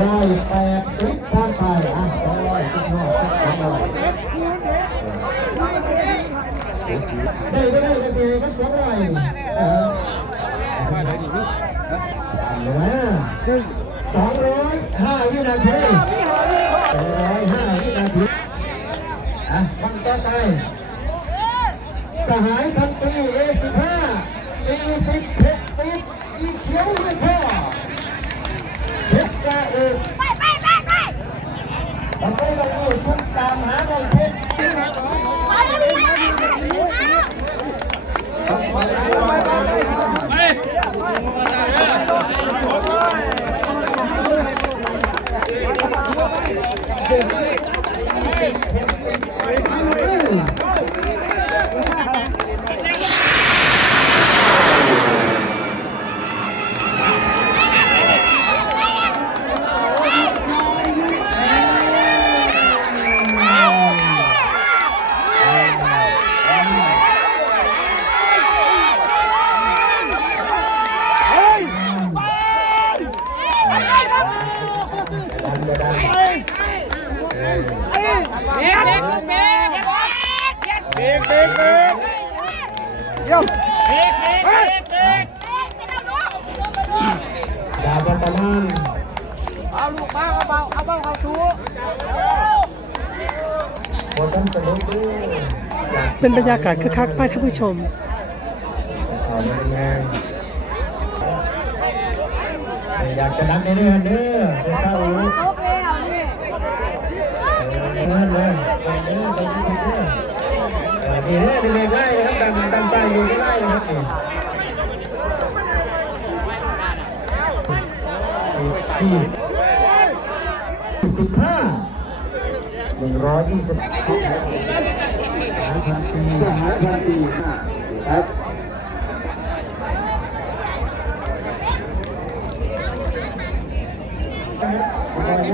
ร้อยแปดสิบข้างไปอะสองร้อยสิบห้าสองร้อยได้ก็ได้กันดีครับสองร้อยเออสองร้อยห้าวินาทีสองร้อยห้าวินาทีอะฟังต่อไปสหายพัน ทำไมเราอยู่ทุกตามหาน้องเพชร เลยดันเด็กเด็กเด็กเด็กเบรกเดี๋ยวเบรกเบรกเบรกเบรกดาวประมาณเอาลูกมาเอาเบาเอาเบาเอาทูโบตันจะลดด้วเป็นบรรยากาศคึกคักไปท่านผู้ชมอยากจะนับในเรื่องเด้อเดี๋ยวเข้า รู้ตกแล้วนี่เออเลยไปเด้อไปเด้อไปเด้อเออดีเลยดีเลยไล่เลยครับดังดังใจอยู่ก็ไล่เลยครับนี่ที่สิบห้าหนึ่งร้อยยี่สิบสหพันปีสหพันปีครับ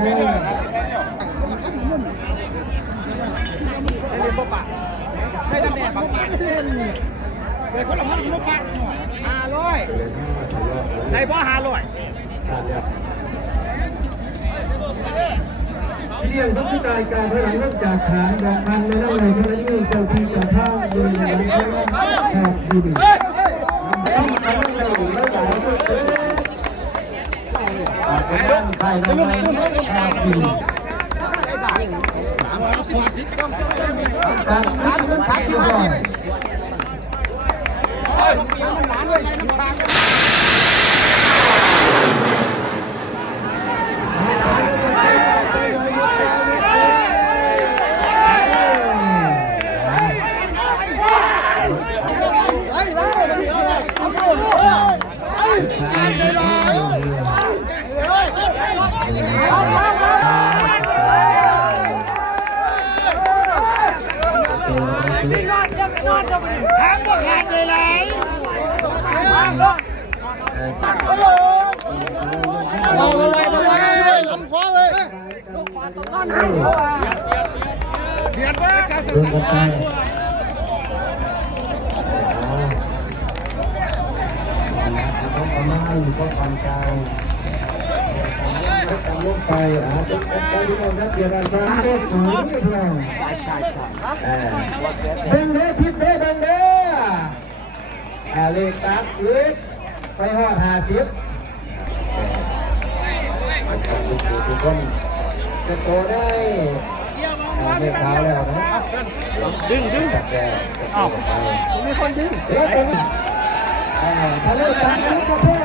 ไม่ได้ปะปะไม่ทำแน่ปะปะ เดี๋ยคนละพันลูกพันห้าร้อยในบ่ห้าร้อยที่เรียงทุกชุดายการภายหลังนอกจากขานดอกพันในน้ำในพระยิ่งเจ้าที่เจ้าท่าเมือหลังพระขอบดินต้องทำให้เราและหลายด้วยเถิดอาจจะต้องไปน้ำมันขอบดินการทำสิ่งที่ก่ อนไทางบ่ขาดเลยเลยเอาเลยเอาเลยลำคอเลยเดือดมากการสื่อดูสารกันไปต้องเอาไม้ต้องทำกายต้องทำ ลงไปอะต้องไปที่เรานักเรียนอาสาก็สูงขึ้นมาเบ่งเด้ทิศเด้เบ่งเด้อ่าเลขสามสิบไปหอดหาสิบทุกคนจะโตได้เรียกเท้าแล้วนะดึงดึงจับแกอ้าวมีคนดึงเดี๋ยวตรงนี้อ่าทะเลสาบนี้ก็เพื่อได้เป็น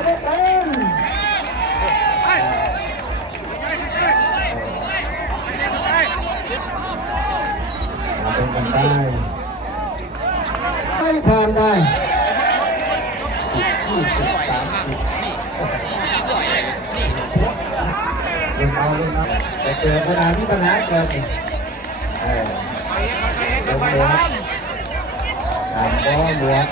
ไม่ผ่านได้ยี่สิบสามสิบเล่นเอาเล่นเอาแต่เกิดปัญหาที่ปัญหาเกิดเออลงหัวถามบ่หมวก